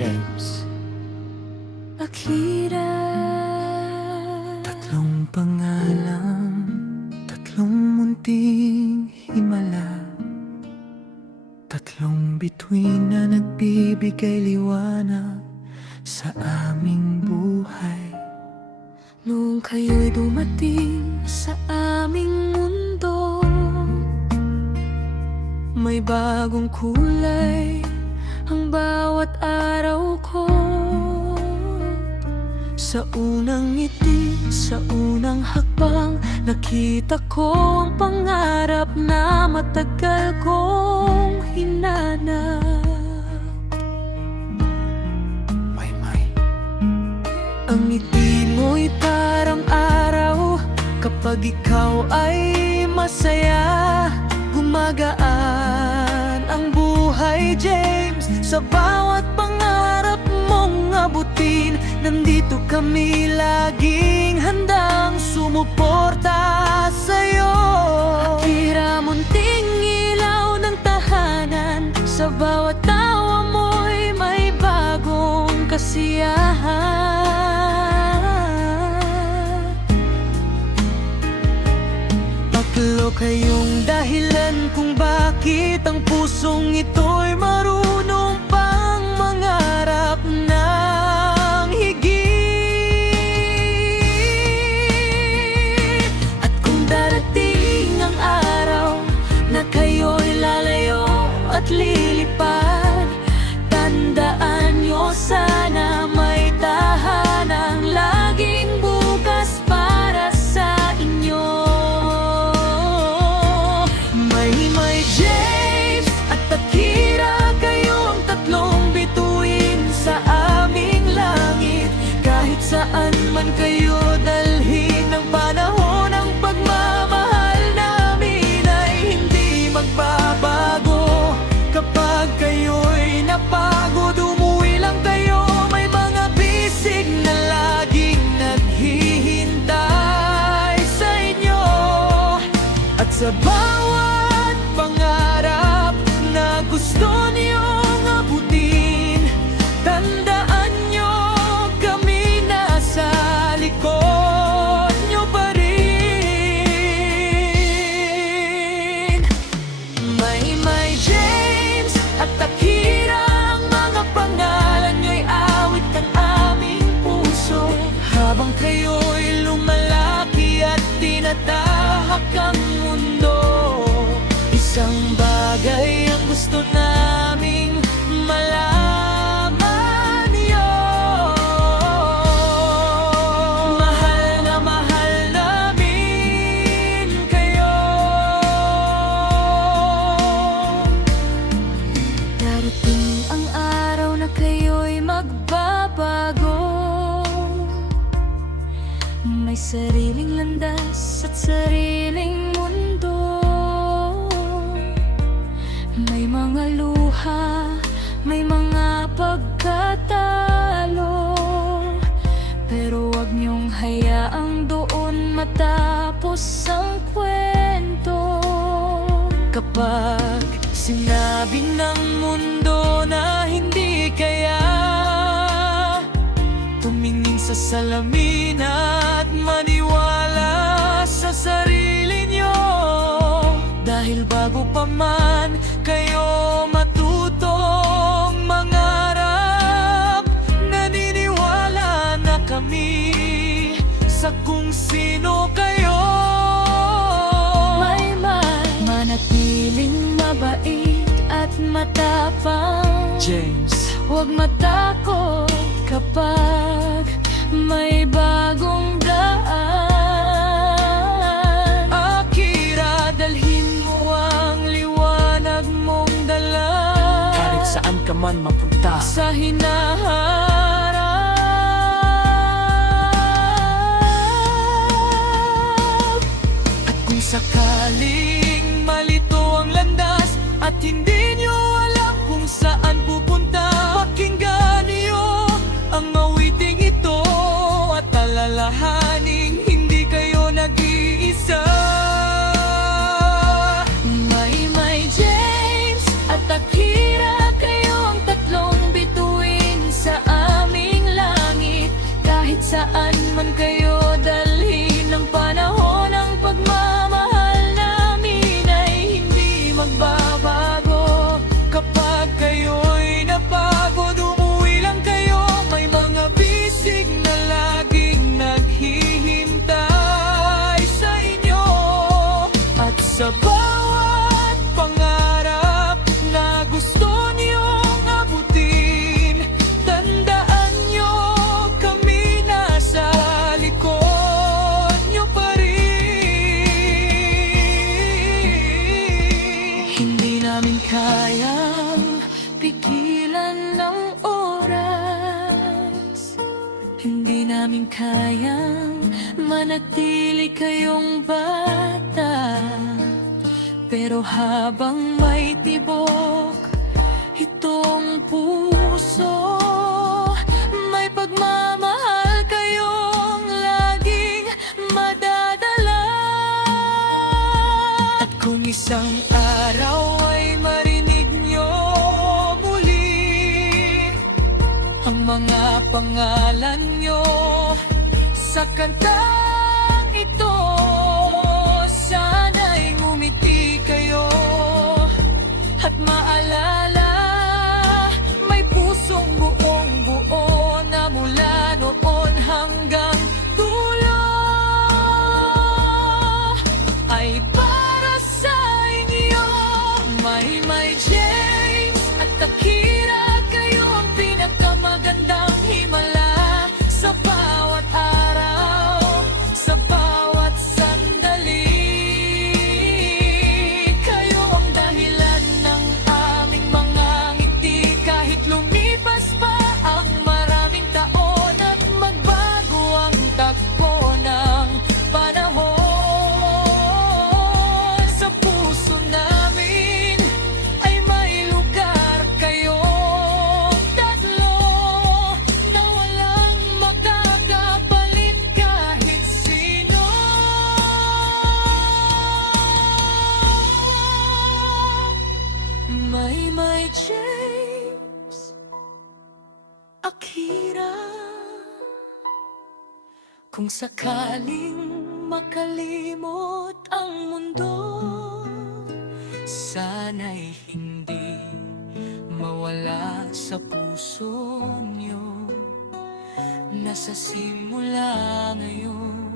James, Akira. Tatlong pangalan, tatlong munting himala, tatlong bituin na nagbibigay liwanag sa aming buhay. Noong kayo'y dumating sa aming mundo, may bagong kulay ang bawat araw ko. Sa unang ngiti, sa unang hakbang, nakita ko ang pangarap na matagal kong hinanap. May Ang ngiti mo'y parang araw, kapag ikaw ay masaya, gumagaan ang buhay, James. Sa bawat pangarap mong abutin, nandito kami laging handang sumuporta sa'yo. Akira, munting ilaw ng tahanan, sa bawat tawa mo'y may bagong kasiyahan. Tatlo kayong dahilan kung bakit ang pusong ito'y marunong pang mangarap ng higit. At kung darating ang araw na kayo'y lalayo at lilipad, tandaan nyo sana may tahanang laging bukas para sa inyo. May James at Akira, kayo ang tatlong bituin sa aming langit. Kahit saan man kayo dalhin ng panahon, ang pagmamahal namin ay hindi magbabago. Kapag kayo'y napagod, umuwi lang kayo. May mga bisig na laging naghihintay sa inyo. At sa bawat pangarap na gusto niyong abutin, tandaan niyo kami nasa likod niyo pa rin. May James at Akira, ang mga pangalan niyo'y awit ng aming puso. Habang kayo'y lumalaki at tinatahak ang mundo, isang bagay ang gusto naming malaman niyo. Mahal namin kayo. Darating ang araw na kayo'y magbabago. May sariling landas at sariling mundo. May mga luha, may mga pagkatalo, pero wag niyong hayaang doon matapos ang kwento. Kapag sinabi ng mundo na hindi kaya, tumingin sa salamin at maniwala sa sarili niyo. Dahil bago pa man kayo matutong mangarap, naniniwala na kami sa kung sino kayo. May manatiling mabait at matapang, James, huwag matakot kapag may bagong daan. Akira, dalhin mo ang liwanag mong dala kahit saan ka man mapunta. sa hinaharap. At kung sakaling malito ang landas at hindi nyo alam kung saan pupunta, pakinggan niyo ang awiting ito at alalahaning hindi kayo nag-iisa. May James at Akira, kayo ang tatlong bituin Nananatili kayong bata, pero habang may tibok itong puso, may pagmamahal kayong laging madadala. At kung isang araw ay marinig nyo muli ang mga pangalan nyo sa kantang ito, sana'y ngumiti kayo at maalala may pusong buong buo na mula noon hanggang dulo ay para sa inyo. May James at Akira, kayo ang pinakamagandang himala sa bawat araw, sa bawat sandali. Kayo ang dahilan ng aming mga ngiti, kahit lumipas pa ang maraming taon at magbago ang takbo ng panahon. Sa puso namin ay may lugar kayong tatlo na walang makakapalit kahit sino. May James, Akira. Kung sakaling makalimot ang mundo, sana'y hindi mawala sa puso nyo na sa simula ngayon